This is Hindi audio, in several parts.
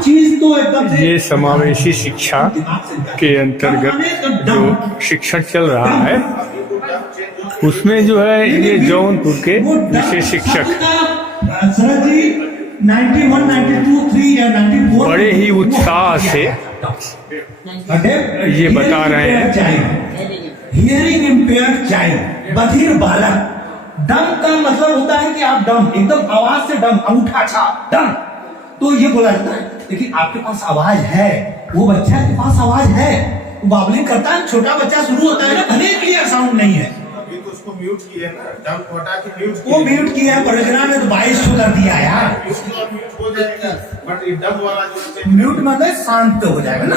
चीज तो एकदम से ये समावेशी शिक्षा के अंतर्गत जो शिक्षण चल रहा है उसमें जो है ये जौनपुर के विशेष शिक्षक शरद जी 91, 92, 3 या 94 बड़े ही उत्साह से ये बता रहे हैं। हियरिंग इम्पेयर्ड चाइल्ड, बधिर बालक। डम का मतलब होता है कि आप डम, एकदम आवाज से डम, अंगूठा छाप डम, तो ये बोला जाता है। लेकिन आपके पास आवाज है, वो बच्चा के पास आवाज है, वो बाबलिंग करता है, छोटा बच्चा शुरू होता है ना, भले क्लियर साउंड नहीं है, तो उसको म्यूट किया है ना, डम हटा के म्यूट वो म्यूट किया है। परियोजना में तो 22 शो कर दिया यार, म्यूट हो जाएगा, बट ये डम वाला जो म्यूट मतलब शांत हो जाएगा ना,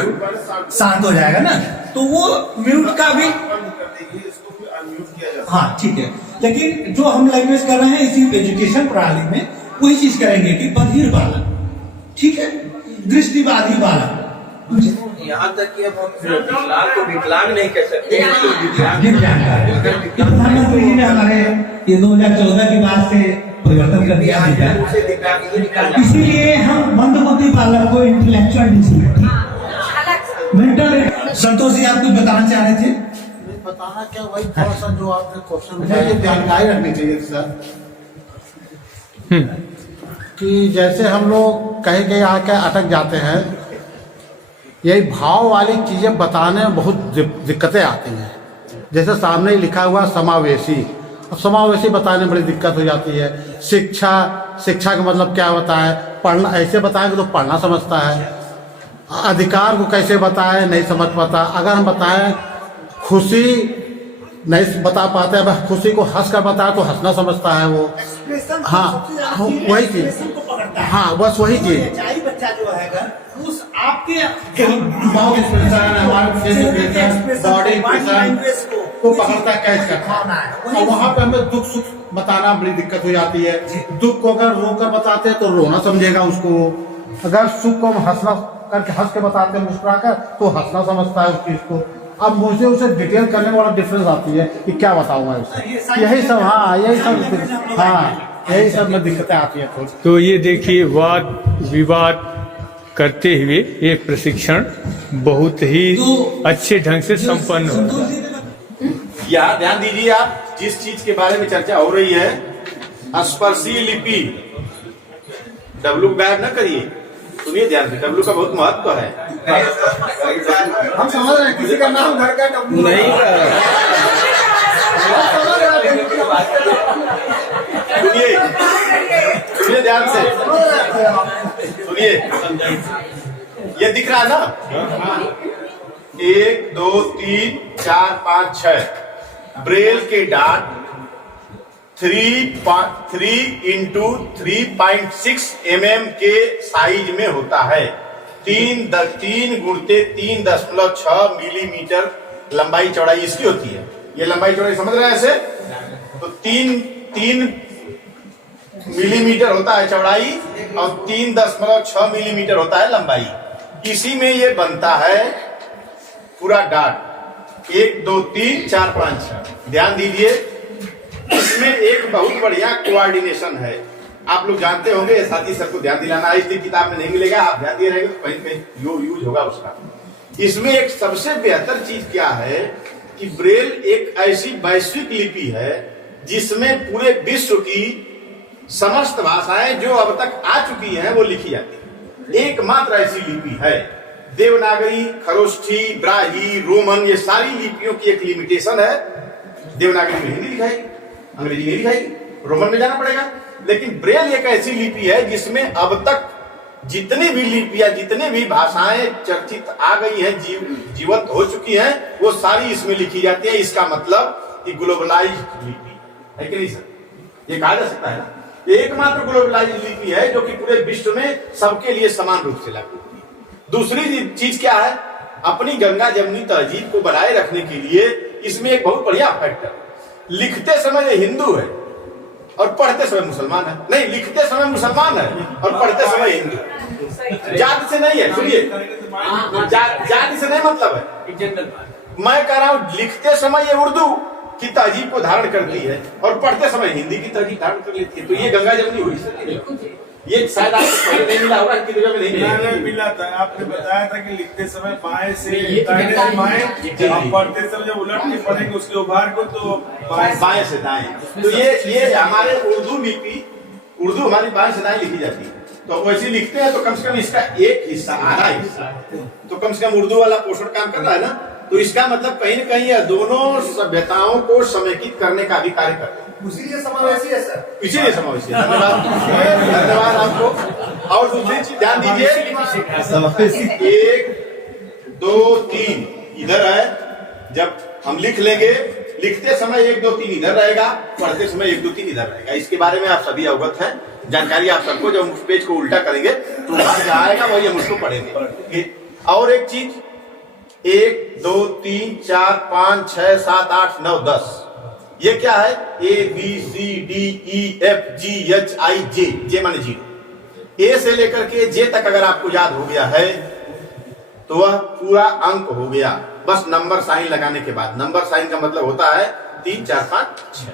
शांत हो जाएगा ना, तो वो म्यूट का भी बंद कर देगी, इसको फिर अनम्यूट किया जा सकता हाँ ठीक है। लेकिन जो हम लैंग्वेज कर रहे हैं इसी एजुकेशन प्रणाली में वही चीज करेंगे कि बधिर बालक, ठीक है, दृष्टिबाधित बालक। यहाँ तक कि अब हम विकलांग को विकलांग नहीं कह सकते, प्रधानमंत्री जी ने हमारे ये 2014 की बात से परिवर्तन कर दिया है, इसीलिए हम मंदबुद्धि बालक को intellectual disability, mental. Santosh ji आप कुछ बताना चाह रहे थे? बताना क्या, वही थोड़ा सा जो आपने क्वेश्चन उठाया, ये जानकारी रखनी चाहिए सर, कि जैसे हम लोग कहीं कहीं आके अटक जाते हैं, यही भाव वाली चीजें बताने में बहुत दिक्कतें आती हैं। जैसे सामने ही लिखा हुआ समावेशी, अब समावेशी बताने में बड़ी दिक्कत हो जाती है। शिक्षा, शिक्षा का मतलब क्या होता है, पढ़ना ऐसे बताएंगे तो पढ़ना समझता है, अधिकार को कैसे बताएं नहीं समझ पाता। अगर हम बताएं खुशी नहीं बता पाते, अब खुशी को हंस कर बताए तो हंसना समझता है वो। हाँ वही चीज, हाँ बस वही चीज। बच्चा जो है उस आपके बॉडी को पकड़ता कैच करता है, और वहाँ पे हमें दुख सुख बताना बड़ी दिक्कत हो जाती है। दुख को अगर रो कर बताते हैं तो रोना समझेगा उसको, अगर सुख को हम हंसना करके हंस के बताते हैं मुस्कुरा कर तो हंसना समझता है उस चीज को। अब मुझे उसे डिटेल करने वाला डिफरेंस आती है कि क्या बताऊँ मैं उसे, यही सब। हाँ यही सब, हाँ यही सब में दिक्कतें आती है थोड़ी। तो ये देखिए वाद विवाद करते हुए ये प्रशिक्षण बहुत ही अच्छे ढंग से संपन्न हो। यहाँ ध्यान दीजिए, आप जिस चीज के बारे में चर्चा हो रही है, स्पर्शीय लिपि, डब्लू गायब न करिए, सुनिए ध्यान से, डब्लू का बहुत महत्व है। हम समझ रहे हैं किसी का नाम घर का डब्लू नहीं सुनिए, सुनिए ध्यान से, सुनिए, ये दिख रहा है ना, 1 2 3 4 5 6 ब्रेल के डाट 3 इंटू 3.6 mm के साइज में होता है। 3 गुणते 3.6 मिलीमीटर लंबाई चौड़ाई इसकी होती है। ये लंबाई चौड़ाई समझ रहे हैं ऐसे, तो 3 मिलीमीटर होता है चौड़ाई और 3.6 मिलीमीटर होता है लंबाई। इसी में ये बनता है पूरा डाट 1 2 3 4 5 6। ध्यान दीजिए, इसमें एक बहुत बढ़िया कोऑर्डिनेशन है। आप लोग जानते होंगे, साथी सबको ध्यान दिलाना, इसलिए किताब में नहीं मिलेगा, आप ध्यान दिए रहेंगे तो कहीं कहीं यूज होगा उसका। इसमें एक सबसे बेहतर चीज क्या है कि ब्रेल एक ऐसी वैश्विक लिपि है जिसमें पूरे विश्व की समस्त भाषाएं जो अब तक आ चुकी हैं वो लिखी जाती है। एकमात्र ऐसी लिपि है। देवनागरी, खरोष्ठी, ब्राही, रोमन, ये सारी लिपियों की एक लिमिटेशन है। देवनागरी में हिंदी लिखाई, अंग्रेजी में लिखाई, रोमन में जाना पड़ेगा। लेकिन ब्रेल एक ऐसी लिपि है जिसमें अब तक जितनी भी लिपियां, जितने भी भाषाएं चर्चित आ गई हैं, जीवंत हो चुकी हैं, वो सारी इसमें लिखी जाती है। इसका मतलब कि ग्लोबलाइज्ड लिपि है कि नहीं सर? ये कहा जा सकता है ना, एकमात्र ग्लोबलाइज्ड लिपि है जो कि पूरे विश्व में सबके लिए समान रूप से लागू होती है। दूसरी चीज क्या है, अपनी गंगा जमुनी तहजीब को बनाए रखने के लिए इसमें एक बहुत बढ़िया फैक्टर, लिखते समय ये हिंदू है और पढ़ते समय मुसलमान है। नहीं, लिखते समय मुसलमान है और पढ़ते समय हिंदू। जाति से नहीं है, सुनिए, जाति से नहीं मतलब है। मैं कह रहा हूं लिखते समय ये उर्दू की तहजीब को धारण करती है और पढ़ते समय हिंदी की तहजीब धारण कर लेती है। तो ये गंगा जमुनी हुई सर। ये शायद आपको पहले नहीं मिला होगा, इनकी जगह में नहीं मिला। नहीं मिला था, आपने बताया था कि लिखते समय बाएं से ये तो दाएं कहता से बाएं, जी। आप पढ़ते समय जब उलट के पढ़ेंगे उसके उभार को तो बाएं से दाएं। तो ये हमारे उर्दू लिपि, उर्दू हमारी बाएं से दाएं लिखी जाती है, तो वैसे लिखते हैं तो कम से कम इसका एक हिस्सा, आधा हिस्सा तो कम से कम उर्दू वाला पोषण काम कर रहा है ना, तो इसका मतलब कहीं न कहीं यह दोनों सभ्यताओं को समेकित करने का भी कार्य कर रहे हैं। इसीलिए समावेशी है सर। इसीलिए समावेशी है। धन्यवाद आपको। और दूसरी चीज ध्यान दीजिए, 1 2 3 इधर है, जब हम लिख लेंगे, लिखते समय 1 2 3 इधर रहेगा, पढ़ते समय 1 2 3 इधर रहेगा। इसके बारे में आप सभी अवगत हैं, जानकारी आप सबको, जब उस पेज को उल्टा करेंगे तो वहां जो आएगा वही हम उसको पढ़ेंगे। और एक चीज, 1 2 3 4 5 6 7 8 9 10, ये क्या है? A B C D E F G H I J, जे माने जीरो। ए से लेकर के जे तक अगर आपको याद हो गया है तो वह पूरा अंक हो गया, बस नंबर साइन लगाने के बाद। नंबर साइन का मतलब होता है 3 4 5 6,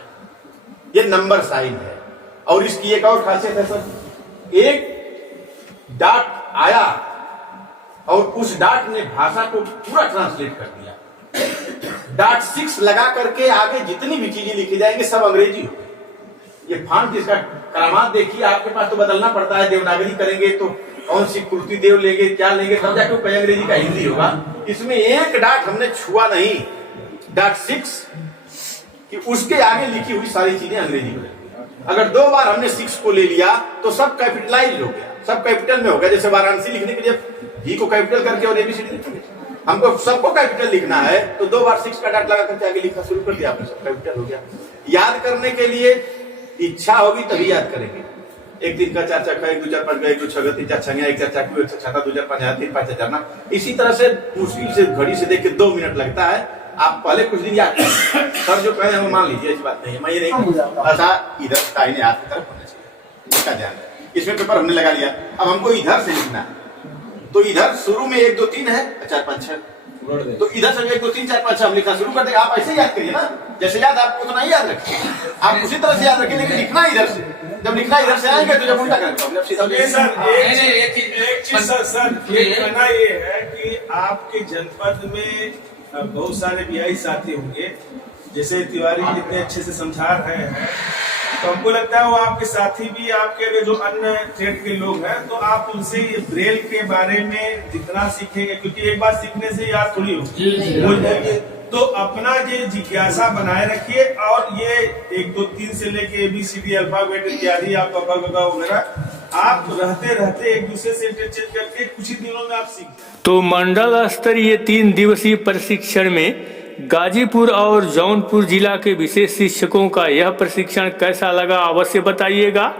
ये नंबर साइन है। और इसकी एक और खासियत है सर, एक डाट आया और उस डाट ने भाषा को पूरा ट्रांसलेट कर दिया। डाट 6 लगा करके आगे जितनी भी चीजें लिखी जाएंगी सब अंग्रेजी हो। ये फॉन्ट इसका करामात देखिए, आपके पास तो बदलना पड़ता है, देवनागरी करेंगे तो कौन सी कुर्ती देव लेंगे, क्या लेंगे, तब जाके कई अंग्रेजी का हिंदी होगा। इसमें एक डाट हमने छुआ नहीं, डाट 6 कि उसके आगे लिखी हुई सारी चीजें अंग्रेजी में। अगर 2 बार हमने 6 को ले लिया तो सब कैपिटलाइज हो गया, सब कैपिटल में हो गया। जैसे वाराणसी लिखने के लिए जी को कैपिटल करके और एबीसीडी लिखेंगे, हमको सबको कैपिटल लिखना है तो 2 बार 6 का डाट लगा करके आगे लिखना शुरू कर दिया, आपने सब कैपिटल हो गया। याद करने के लिए इच्छा होगी तभी याद करेंगे। 1 3 का 4 चक्का, 1 2 4 5 1 2 6 3 4 6 1 4 4 2 1 6 2 4 5 3 5 4 ना, इसी तरह से मुश्किल से घड़ी से देख के 2 मिनट लगता है। आप पहले कुछ दिन याद करें, सर जो कहे हम मान लीजिए, ऐसी बात नहीं है, मैं ये नहीं ऐसा इधर दाहिने हाथ की तरफ होना चाहिए, इसका ध्यान है। इसमें पेपर हमने लगा लिया, अब हमको इधर से लिखना है, तो इधर शुरू में 1 2 3 है, 4 5 6, तो इधर से 1 2 3 4 5 6 हम लिखना शुरू कर देंगे। आप ऐसे याद करिए ना, जैसे याद आपको उतना ही याद रखिए, आप उसी तरह से याद रखिए, लेकिन लिखना इधर से। जब लिखना इधर से आएंगे तो जब उल्टा करेंगे सीधा। एक चीज सर कहना ये है कि आपके जनपद में बहुत सारे बिहारी साथी होंगे, जैसे तिवारी जितने अच्छे से समझा रहे हैं, तो हमको लगता है वो आपके साथी भी, आपके जो अन्य ट्रेड के लोग हैं, तो आप उनसे ब्रेल के बारे में जितना सीखेंगे, क्योंकि एक बार सीखने से याद थोड़ी होगी, तो अपना ये जिज्ञासा बनाए रखिए। और ये 1 2 3 से लेके ABCD अल्फाबेट इत्यादि आप वगैरह आप रहते रहते एक दूसरे से इंटरचेंज करके कुछ ही दिनों में आप सीख। तो मंडल स्तरीय 3 दिवसीय प्रशिक्षण में गाजीपुर और जौनपुर जिला के विशेष शिक्षकों का यह प्रशिक्षण कैसा लगा अवश्य बताइएगा।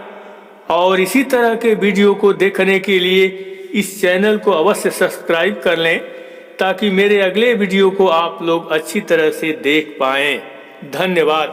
और इसी तरह के वीडियो को देखने के लिए इस चैनल को अवश्य सब्सक्राइब कर लें, ताकि मेरे अगले वीडियो को आप लोग अच्छी तरह से देख पाएं। धन्यवाद।